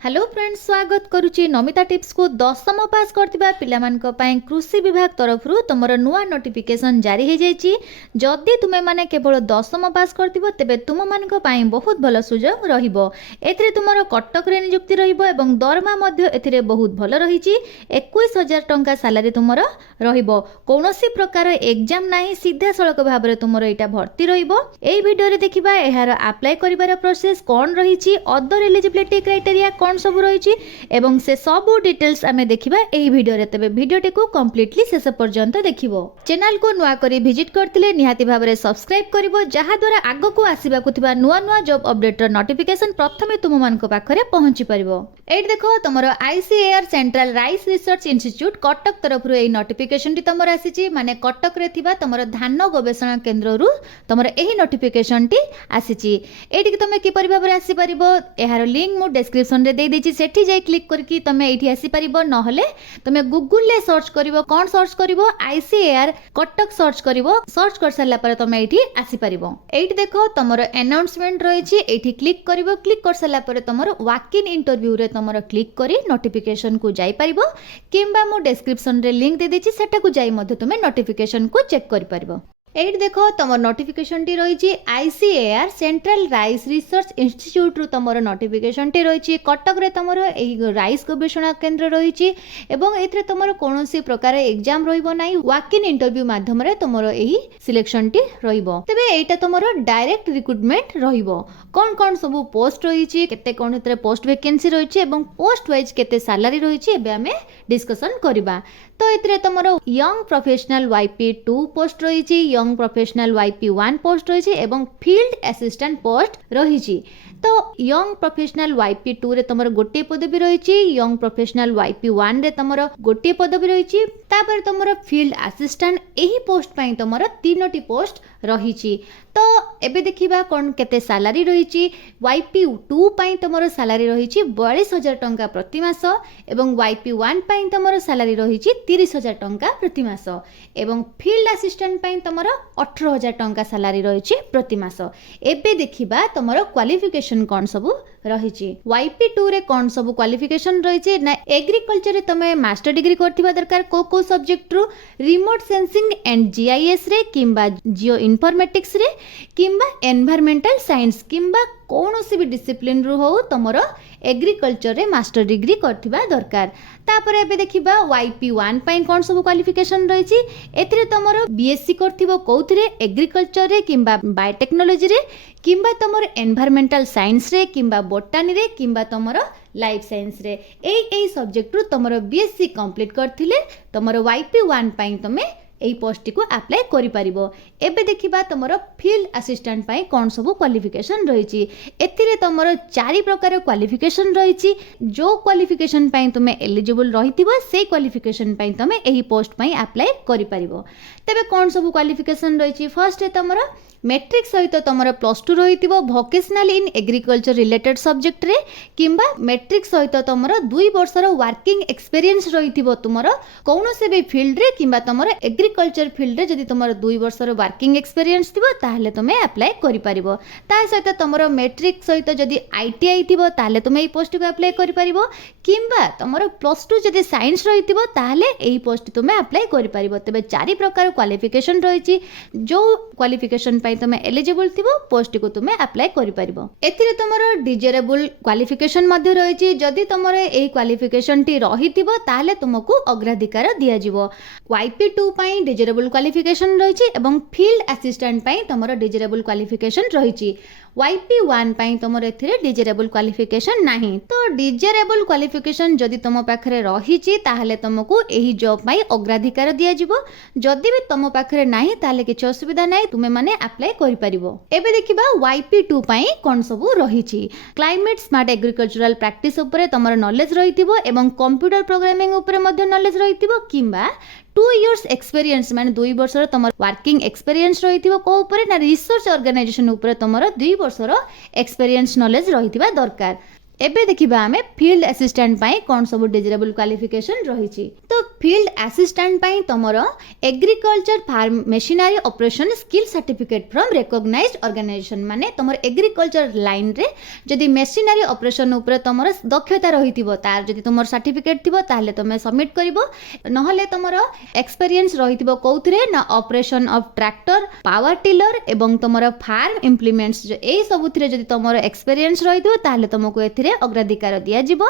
Hello friends, स्वागत करुच्ची Namita tips को दशम पास करथिबा पिलामानक पई कृषि विभाग तरफ तुमर नुआ नोटिफिकेशन जारी हो जाइए। जदि तुम्हें माने केवल दशम पास करथिबो तेबे तुम मानक पई बहुत भल सुजोग रहिबो। एथिरे तुमर कटक रे नियुक्ति रहिबो एवं दरमा मध्ये एथिरे बहुत भल रहिछि। 21,000 टंका सैलरी तुमर रहिबो। कोनोसी प्रकार एग्जाम नाही, सीधा सड़क भाबरे तुमर एटा भर्ती रहिबो। एई वीडियो रे देखिबा एहार अप्लाई करिवार प्रोसेस कोन रहिछि, अदर एलिजिबिलिटी क्राइटेरिया कोन सब रही एवं से सबू डिटेल्स आमे देखिबा एही वीडियो रे। तबे वीडियोटी को कंप्लीटली शेष पर्यंत देखिबो। चैनल को नुआ करी विजिट करथिले निहाती भाबरे सब्सक्राइब करिवो, जहा द्वारा आगो को आसीबा को थिबा नुआ नुआ जॉब अपडेट र नोटिफिकेशन प्रथमे तुम मानको पाखरे पहुंची परिबो। एट देखो तमरो ICAR central rice research institute Cuttack तरफ रु एही नोटिफिकेशन टी तमरो आसीची। माने कटक रे थिबा तमरो धान गवेषणा केंद्र रु तमरो एही नोटिफिकेशन टी आसीची। एटी तमे कि परि भाबरे आसी परिबो, एहार लिंक मु डिस्क्रिप्शन रे दे सेठी जाई क्लिक करके तमे एठी आसी परिबो। नहले तमे गूगल ले सर्च करिवो, कोन सर्च करिवो, आईसीएआर कटक सर्च करिवो। सर्च कर साला पर तमे एठी आसी परिबो। एठी देखो तमरो अनाउंसमेंट रहिछि, एठी क्लिक करिवो। क्लिक कर साला पर तमरो वॉक इन इंटरव्यू रे तमरो क्लिक करी नोटिफिकेशन को जाई परिबो, किंबा मो डिस्क्रिप्शन रे लिंक दे देछि, सेटा को जाई मध्ये तमे नोटिफिकेशन को चेक करि परिबो। एट देखो तुम नोटिफिकेशन टी रही ICAR central rice research institute रु तुम नोटिफिकेशन टी रही कटक रे तुम राइस गवेषणा केंद्र रही एवं एथरे तुम कौन प्रकार एग्जाम रहिबो नाही, वॉक इन इंटरव्यू माध्यम रे तुम एही सिलेक्शन टी रहिबो। तबे एटा तुम डायरेक्ट रिक्रुटमेंट रहिबो। कोन कोन सब पोस्ट रही, केते कोन एथरे पोस्ट वैकेंसी रही एवं पोस्ट वाइज केते सैलरी रही, एबे हमें डिस्कशन करबा। तो एथरे तुम यंग प्रोफेशनल वाईपी 2 पोस्ट रही, यंग प्रोफेशनल वाईपी 1 पोस्ट रही एवं फील्ड असिस्टेंट पोस्ट रही। तो यंग प्रोफेशनल वाईपी 2 रे तुम गोटे पदवी रही, यंग प्रोफेशनल वाईपी 1 रे तुम गोटे पदवी रही। तापर तुम फील्ड असिस्टेंट एही पोस्ट पई तुम 3टी पोस्ट रही। तो एबे देखिबा कोन केते सैलरी रही। वाईपी 2 पई तुमरो सैलरी रही 42,000 टंका प्रति मास एवं वाईपी 1 पई तुमरो सैलरी रही 30,000 टंका प्रति मास एवं फील्ड असिस्टेंट पई तुमरो 18,000 टंका सैलरी रही प्रति मास। एबे देखिबा तुमरो क्वालिफिकेशन कोन सब रही। वाईपी 2 रे कोन सब क्वालिफिकेशन रही ना, एग्रीकल्चर रे तुमे मास्टर डिग्री करथिबा दरकार को सब्जेक्ट रु, रिमोट सेंसिंग एंड जीआईएस रे किंबा जियो इन्फॉर्मेटिक्स रे किंबा एनवायरमेंटल साइंस किंबा कौनसी भी डिसिप्लिन रु हो तुमरो एग्रीकल्चर रे मास्टर डिग्री करथिबा दरकार। तापर एबे देखिबा वाईपी 1 पई कोन सब क्वालिफिकेशन रही। एथिरे तुमरो बीएससी करथिबो कोउथिरे, एग्रीकल्चर रे किंबा बायोटेक्नोलॉजी रे किंबा तुमरो एनवायरमेंटल साइंस रे किंबा बोटानी रे किंबा तुमरो लाइफ साइंस रे एई सब्जेक्ट रु तुमरो बीएससी कंप्लीट करथिले तुमरो वाईपी 1 पई तुमे एई पोस्ट को अप्लाई करि परिबो। एबे देखिबा तुमरो फील्ड असिस्टेंट पई कोन सब क्वालिफिकेशन रही। एथिरे तुमरो 4 प्रकार क्वालिफिकेशन रही। जो क्वालिफिकेशन पई तुमे एलिजिबल रहिथिबो से क्वालिफिकेशन पई तुमे एही पोस्ट पई अप्लाई करि परिबो। तबे कोन सब क्वालिफिकेशन रही, फर्स्ट तुमरो मैट्रिक सहित तुम +2 रही vocational in agriculture related subject रे किंबा मैट्रिक सहित तुम 2 वर्षर वर्किंग एक्सपीरियंस रही तुम कौन से भी फील्ड रे किंबा तुम एग्रीकल्चर फील्ड रे जदि तुम 2 वर्षर वर्किंग एक्सपीरियंस थिबो ताहले तुम अप्लाई करि परिबो। ता सहित तुम मैट्रिक सहित जदि आईटीआई थिबो ताहले तुम एही पोस्ट को अप्लाई करि परिबो, किंबा तुम +2 जदि साइंस रही थिबो ताहले एही पोस्ट तुम अप्लाई करि परिबो। तबे 4 प्रकार क्वालिफिकेशन रही। जो क्वालिफिकेशन तुम एलिजिबल थिबो पोस्ट को तुम अप्लाई करि परिबो। एथिरे तुमरो डिजरेबल क्वालिफिकेशन मध्ये रही। जदि तुमरो एही क्वालिफिकेशन टी रहिथिबो ताहले तुमको अग्राधिकार दिया जिवो। वाईपी 2 पई डिजरेबल क्वालिफिकेशन रही एवं फील्ड असिस्टेंट पई तुमरो डिजरेबल क्वालिफिकेशन रही। वाईपी 1 पई तुमरो एथिरे डिजरेबल क्वालिफिकेशन नाही। तो डिजरेबल क्वालिफिकेशन जदि तुम पाखरे रहिछि ताहले तुमको एही जॉब पई अग्राधिकार दिया जिवो। जदि भी तुम पाखरे नाही ताहले किछ असुविधा नाही, तुमे माने अप्लाई करि परिबो। एबे देखिबा वाईपी 2 पई कोन सब रहिछि। क्लाइमेट स्मार्ट एग्रीकल्चरल प्रैक्टिस ऊपर तुमरो नॉलेज रहिथिबो एवं कंप्यूटर प्रोग्रामिंग ऊपर मध्ये नॉलेज रहिथिबो, किंबा 2 इयर्स एक्सपीरियंस माने 2 वर्षर तुमर वर्किंग एक्सपीरियंस रहिथिबो को ऊपर ना, रिसर्च ऑर्गेनाइजेशन ऊपर तुमरो 2 वर्षर एक्सपीरियंस नॉलेज रहिथिबा दरकार। एबे देखिबा आमे फील्ड असिस्टेंट पाई कोन सब डिजिरेबल क्वालिफिकेशन रहिछि। तो फील्ड असिस्टेंट पाई तमरो agriculture farm machinery operation skill certificate from recognized organization माने तमर एग्रीकल्चर लाइन रे जदि मशीनरी ऑपरेशन ऊपर तमर दक्षता रहितिबो तार जदि तमर सर्टिफिकेट थिबो ताले तमे सबमिट करिवो नहले तमर एक्सपीरियंस रहितिबो कोउथरे ना operation of tractor power tiller एवं तमर फार्म इम्प्लीमेंट्स जो ए सबुथिरे जदि तमर एक्सपीरियंस रहितिबो ताले तुमको एथिरे अग्राधिकार दिया जिवो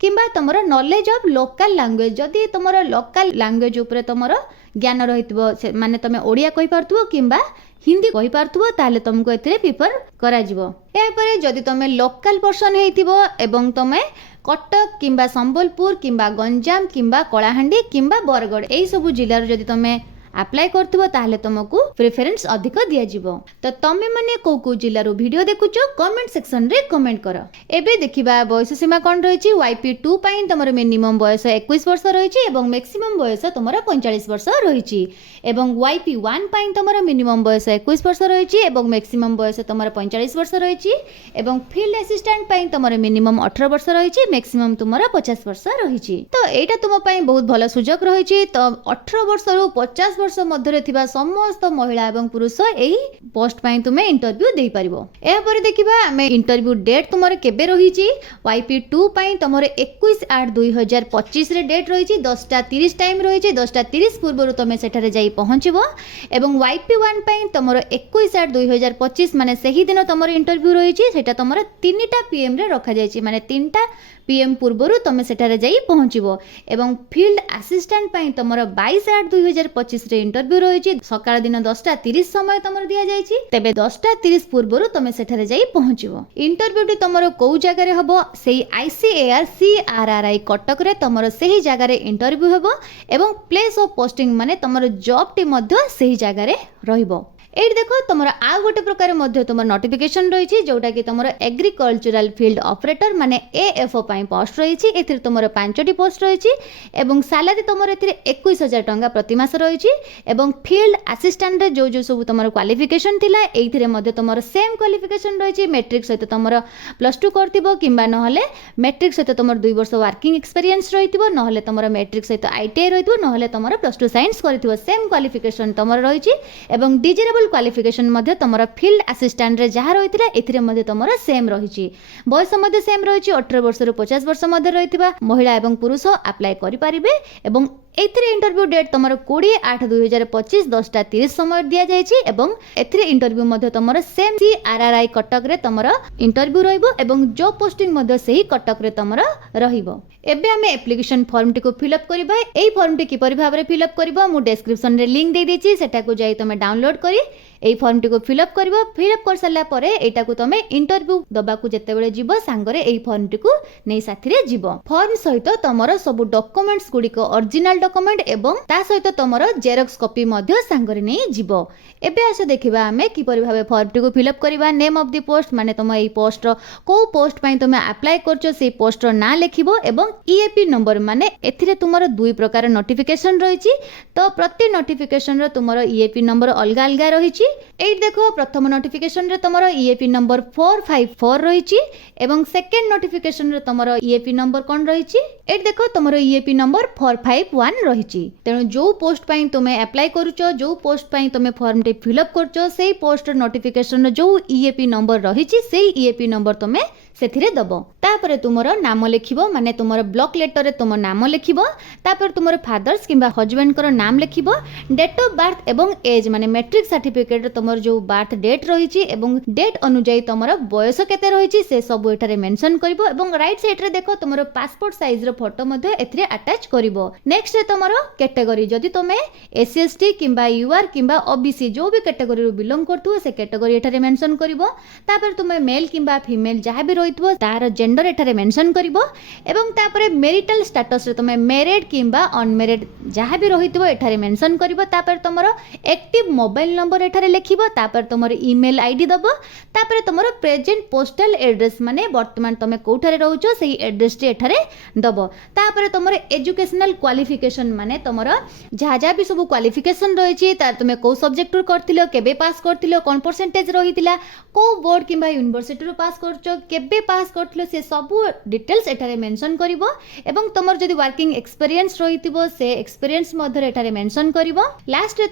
किंबा तमर नॉलेज ऑफ लोकल लैंग्वेज जदि तमर लोकल लैंग्वेज ऊपर तमर ज्ञान रहितिबो माने तमे ओडिया कहि पारथुबो किंबा हिंदी कहि पारथुबो ताले तुमको एथिरे प्रिफर करा जिवो। ए परे जदि तमे लोकल पर्सन हेतिबो एवं तमे कटक किंबा संबलपुर किंबा गंजाम किंबा कलाहांडी किंबा बरगढ़ एई सब जिल्ला रे जदि तमे अप्लाई करथुबो ताहले तुमको प्रेफरेंस अधिक दिया जिवो। तो तमे माने को जिल्ला रो वीडियो देखुचो कमेंट सेक्शन रे कमेंट करो। एबे देखिबा बयस सीमा कोन रहिछि YP2 पई तमरो मिनिमम बयस 21 वर्ष रहिछि एवं मैक्सिमम बयस तमरो 45 वर्ष रहिछि एवं YP1 पई तमरो मिनिमम बयस 21 वर्ष रहिछि एवं मैक्सिमम बयस तमरो 45 वर्ष रहिछि एवं फील्ड असिस्टेंट पई तमरो मिनिमम 18 वर्ष रहिछि मैक्सिमम तमरो 50 वर्ष रहिछि। तो एटा तुम पई बहुत भलो सुजोग रहिछि। तो 18 वर्ष रो 50 वर्ष मध्य थिबा समस्त महिला एवं पुरुष एही पोस्ट पई तुमे इंटरव्यू देई परिबो। एहा पर देखिबा हमें इंटरव्यू डेट तुमरे केबे रहिछि YP2 पई तमरे 21/8/2025 रे डेट रहिछि 10:30 टाइम रहिछि 10:30 पूर्व तुमे सेठारे जाई पहुंचिबो एवं YP1 पई तमरो 21/8/2025 माने सही दिन तमरो इंटरव्यू रहिछि सेटा तमरो 3टा PM रे रखा जायछि माने 3टा PM पूर्वरु तमे सेठारे जाई पहुंचिबो एवं फील्ड असिस्टेंट पई तमरो 22/8/2025 रे इंटरव्यू रहिछि सकाळ दिन 10:30 समय तमरो दिया जायछि तेबे 10:30 पूर्वरु तमे सेठारे जाई पहुंचिबो। इंटरव्यू टी तमरो कोउ जगह रे हबो सेही ICAR CRRI कटक रे तमरो सेही जगह रे इंटरव्यू हबो एवं प्लेस ऑफ पोस्टिंग माने तमरो जॉब टी मध्य सेही जगह रे रहिबो। एठी देखो तमरो आ गोटे प्रकार मध्य तमरो नोटिफिकेशन रहिछि जोटा कि तमरो एग्रीकल्चरल फील्ड ऑपरेटर माने AFO पई पोस्ट रहिछि एथिर तमरो 5टी पोस्ट रहिछि एवं सैलरी तमरो एथिरे 21000 टंका प्रति मास रहिछि एवं फील्ड असिस्टेंट रे जो जो सब तमरो क्वालिफिकेशन थिला एथिरे मध्य तमरो सेम क्वालिफिकेशन रहिछि मैट्रिक सहित तमरो +2 करथिबो किंबा नहले मैट्रिक सहित तमरो 2 वर्ष वर्किंग एक्सपीरियंस रहिथिबो नहले तमरो मैट्रिक सहित ITI रहिथिबो नहले तमरो +2 साइंस करथिबो सेम क्वालिफिकेशन तमरो रहिछि एवं डिजिरेबल क्वालिफिकेशन मध्य तमरो फील्ड असिस्टेंट रे जहा रहिथिला एथिरे मध्य तमरो सेम रहिछि बयस मध्य सेम रहिछि 18 वर्ष रु 50 वर्ष मध्य रहिथिबा महिला एवं पुरुष अप्लाई करि परिबे एवं एथिरे इंटरव्यू डेट तमरो 20/8/2025 10:30 समय दिया जायछि एवं एथिरे इंटरव्यू मध्य तमरो सेम CRRI कटक रे तमरो इंटरव्यू रहिबो एवं जॉब पोस्टिंग मध्य सेही कटक रे तमरो रहिबो। एबे हमें एप्लिकेशन फॉर्म टी को फिलअप करबा एई फॉर्म टी किपरि भाबरे फिलअप करबो मु डिस्क्रिप्शन रे लिंक दे देछि सेटा को जाई तमे डाउनलोड करी एई फॉर्म टी को फिलअप करबो फिलअप कर सल्ला परे एटा को तमे इंटरव्यू दबा को जते बेले जिवो सांगरे एई फॉर्म टी को नै साथी रे जिवो फॉर्म सहित तमरो सब डॉक्यूमेंट्स गुडी को ओरिजिनल डॉक्यूमेंट एवं ता सहित तमरो जेरॉक्स कॉपी मध्य सांगरे नै जिवो। एबे आस देखिबा हमें किपरि भाबे फॉर्म टी को फिलअप करबा नेम ऑफ द पोस्ट माने तम एई पोस्ट रो को पोस्ट पई तमे अप्लाई करछो से पोस्ट रो ना लिखिबो एवं EAP नंबर माने एथिरे तुमरो दुई प्रकार नोटिफिकेशन रहिछि तो प्रति नोटिफिकेशन रो तुमरो EAP नंबर अलगा अलगा रहिछि। एई देखो प्रथम नोटिफिकेशन रे तुमरो EAP नंबर 454 रहिछि एवं सेकंड नोटिफिकेशन रे तुमरो EAP नंबर कोन रहिछि एई देखो तुमरो EAP नंबर 451 रहिछि। तेनु जो पोस्ट पई तुमे अप्लाई करूछो जो पोस्ट पई तुमे फॉर्म टे फिलअप करछो सेही पोस्ट नोटिफिकेशन रे जो EAP नंबर रहिछि सेही EAP नंबर तुमे सेथिरे दबो तापरे तुमरो नाम लिखिबो माने तुमरो ब्लॉक लेटर रे तुम नाम लिखिबो तापर तुमरो फादर्स किंबा हस्बैंड करो नाम लिखिबो डेट ऑफ बर्थ एवं एज माने मैट्रिक सर्टिफिकेट रे तुमरो जो बर्थ डेट रहिछि एवं डेट अनुसार तुमरो बयस केते रहिछि से सब एठारे मेंशन करिवो एवं राइट साइड रे देखो तुमरो पासपोर्ट साइज रो फोटो मध्ये एथिरे अटैच करिवो। नेक्स्ट रे तुमरो कैटेगरी जदि तुमे SC ST किंबा UR किंबा OBC जो भी कैटेगरी रो बिलोंग करथुओ से कैटेगरी एठारे मेंशन करिवो तापर तुमे मेल किंबा फीमेल जहा भी रहितबो तार जेंडर एठारे मेंशन करिवो एवं तापरे मैरिटल स्टेटस रे तुमे मैरिड किंबा अनमैरिड जहा भी रहितबो एठारे मेंशन करिवो तापर तुमरो एक्टिव मोबाइल नंबर एठारे एठारे लिखिबो तापर तुमर ईमेल आईडी दबो तापर तुमर प्रेजेंट पोस्टल एड्रेस माने वर्तमान तुमे कोठारे रहउछो सेही एड्रेस टी एठारे दबो तापर तुमर एजुकेशनल क्वालिफिकेशन माने तुमर जहा जहा भी सब क्वालिफिकेशन रहिछि तार तुमे को सब्जेक्ट करथिलो केबे पास करथिलो कोन परसेंटेज रहितिला को बोर्ड किंबा यूनिवर्सिटी रो पास करछो केबे पास करथिलो से सब डिटेल्स एठारे मेंशन करिवो एवं तुमर जदि वर्किंग एक्सपीरियंस रहितिबो से एक्सपीरियंस मधरे एठारे मेंशन करिवो लास्ट रे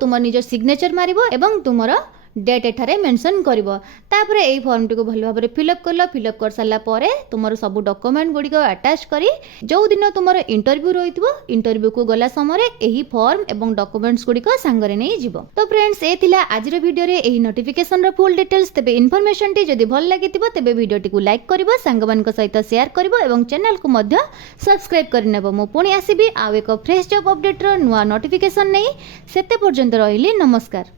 तुमर निज सिग्नेचर मारिवो एवं तुमर डेट एठारे मेंशन करिवो तापर एई फॉर्म टी को भल भाबरे फिलअप कर सारला परे तुमर सब डॉक्यूमेंट गुडी को अटैच करी जो दिन तुमर इंटरव्यू रहितबो इंटरव्यू को गला समय रे एही फॉर्म एवं डॉक्यूमेंट्स गुडी को संगरे नै जिवो। तो फ्रेंड्स ए थिला आजिर वीडियो रे एही नोटिफिकेशन रो फुल डिटेल्स तेबे इन्फॉर्मेशन टी जदि भल लागितिबो तेबे वीडियो टी को लाइक करिवो संगवन को सहित शेयर करिवो एवं चैनल को मध्य सब्सक्राइब करि नेबो। मो पुणी आसीबी आ एक फ्रेश जॉब अपडेट रो नुवा नोटिफिकेशन नै सेते पर्यंत रहिली नमस्कार।